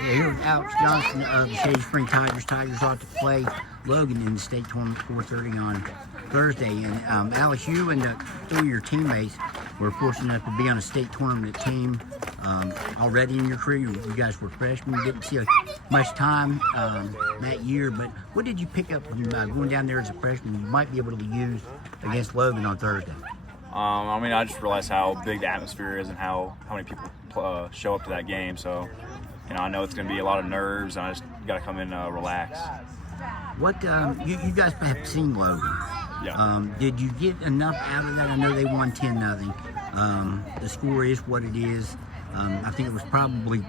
Yeah, here with Alex Johnston of the Shady Spring Tigers. Tigers ought to play Logan in the state tournament 4:30 on Thursday. And Alex, you and two of your teammates were fortunate enough to be on a state tournament team already in your career. You guys were freshmen. You didn't see much time that year, but what did you pick up from going down there as a freshman you might be able to use against Logan on Thursday? I just realized how big the atmosphere is and how many people show up to that game. So, I know it's going to be a lot of nerves, and I just got to come in relax. What you guys have seen Logan? Yeah. Did you get enough out of that? I know they won 10-0. The score is what it is. I think it was probably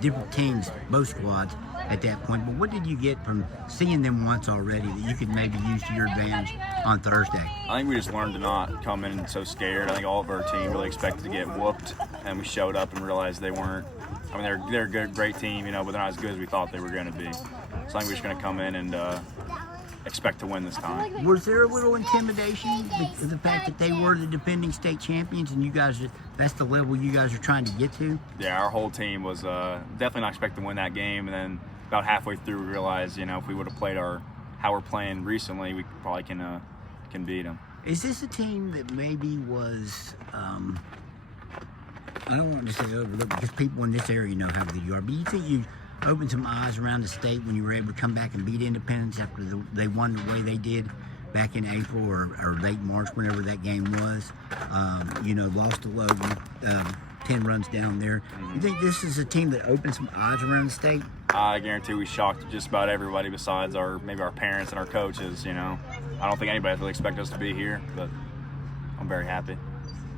different teams, both squads at that point. But what did you get from seeing them once already that you could maybe use to your advantage on Thursday? I think we just learned to not come in so scared. I think all of our team really expected to get whooped, and we showed up and realized they weren't. I mean, they're a good, great team, but they're not as good as we thought they were going to be. So I think we're just going to come in and expect to win this time. Was there a little intimidation with the fact that they were the defending state champions and you guys, that's the level you guys are trying to get to? Yeah, our whole team was definitely not expecting to win that game, and then about halfway through we realized, if we would have played how we're playing recently, we probably can beat them. Is this a team that maybe was, I don't want to say overlooked because people in this area know how good you are, but you think you opened some eyes around the state when you were able to come back and beat Independence after they won the way they did back in April or late March, whenever that game was. Lost to Logan, 10 runs down there. You think this is a team that opened some eyes around the state? I guarantee we shocked just about everybody besides maybe our parents and our coaches. I don't think anybody really expected us to be here, but I'm very happy.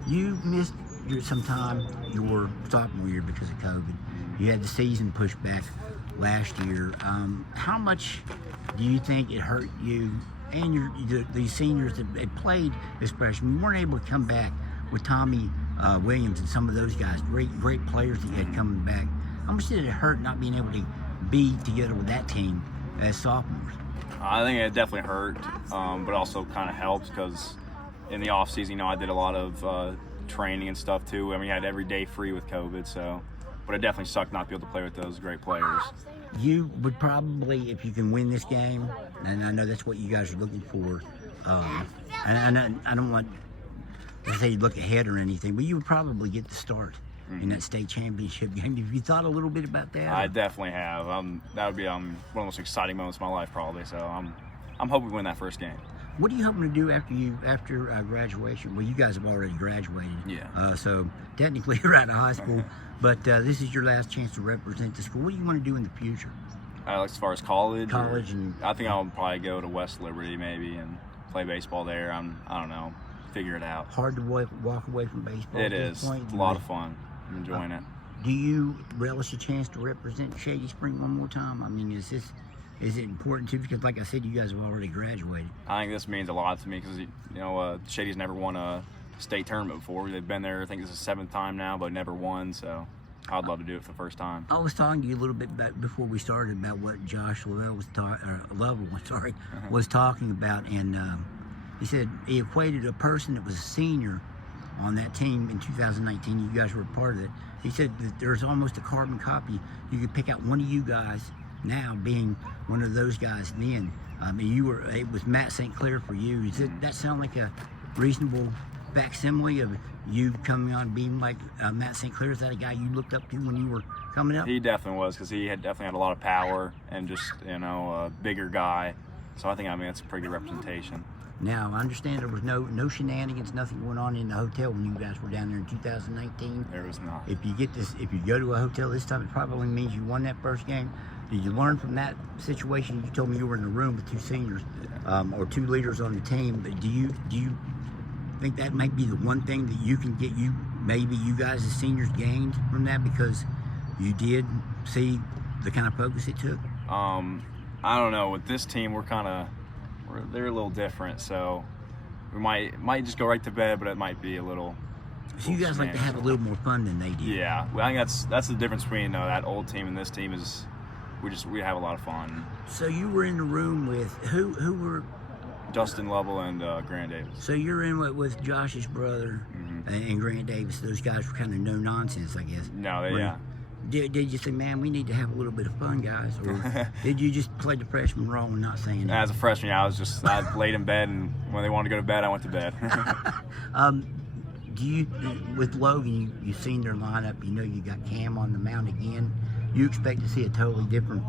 You missed some time your sophomore year because of COVID. You had the season pushed back last year. How much do you think it hurt you and these seniors that had played as freshmen? You weren't able to come back with Tommy Williams and some of those guys, great players that you had coming back. How much did it hurt not being able to be together with that team as sophomores? I think it definitely hurt, but also kind of helps because in the off season, I did a lot of training and stuff too. I mean, I had every day free with COVID, so. But it definitely sucked not to be able to play with those great players. You would probably, if you can win this game, and I know that's what you guys are looking for, and I don't want to say look ahead or anything, but you would probably get the start in that state championship game. Have you thought a little bit about that? I definitely have. That would be one of the most exciting moments of my life, probably. So I'm hoping we win that first game. What are you hoping to do after graduation? Well, you guys have already graduated. Yeah. So technically you're out of high school, but this is your last chance to represent the school. What do you want to do in the future? As far as college? And I think I'll probably go to West Liberty maybe and play baseball there. I don't know. Figure it out. Hard to walk away from baseball. It is. It's a lot of fun. I'm enjoying it. Do you relish a chance to represent Shady Spring one more time? I mean, is it important to you? Because like I said, you guys have already graduated. I think this means a lot to me because, Shady's never won a state tournament before. They've been there, I think this is the 7th time now, but never won, so I'd love to do it for the first time. I was talking to you a little bit before we started about what Josh Lovell was talking about, and he said he equated a person that was a senior on that team in 2019. You guys were a part of it. He said that there's almost a carbon copy. You could pick out one of you guys now being one of those guys then. It was Matt St. Clair for you. Does that sound like a reasonable facsimile of you coming on being like Matt St. Clair? Is that a guy you looked up to when you were coming up? He definitely was, because he definitely had a lot of power and just, a bigger guy. So I think, it's a pretty good representation. Now, I understand there was no shenanigans, nothing going on in the hotel when you guys were down there in 2019. There was not. If you go to a hotel this time, it probably means you won that first game. Did you learn from that situation? You told me you were in the room with two seniors, or two leaders on the team. But do you think that might be the one thing that you can get maybe you guys as seniors gained from that, because you did see the kind of focus it took? I don't know. With this team, they're a little different, so we might just go right to bed, but it might be a little. So you guys like to have a little more fun than they do. Yeah, well, I think that's the difference between that old team and this team is we have a lot of fun. So you were in the room with who were? Justin Lovell and Grant Davis. So you're in with Josh's brother and Grant Davis. Those guys were kind of no nonsense, I guess. No, yeah. Did you say, man, we need to have a little bit of fun, guys? Or did you just play the freshman role and not saying As a freshman, I laid in bed, and when they wanted to go to bed, I went to bed. Do you, with Logan, you've seen their lineup, you know you got Cam on the mound again. You expect to see a totally different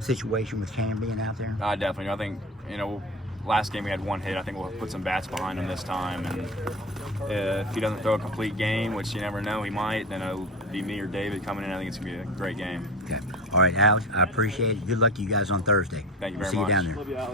situation with Cam being out there? Definitely. I think, last game we had one hit. I think we'll put some bats behind him this time. And if he doesn't throw a complete game, which you never know, he might, then it'll be me or David coming in. I think it's going to be a great game. Okay. All right, Alex, I appreciate it. Good luck to you guys on Thursday. Thank you We'll very see much. you down there.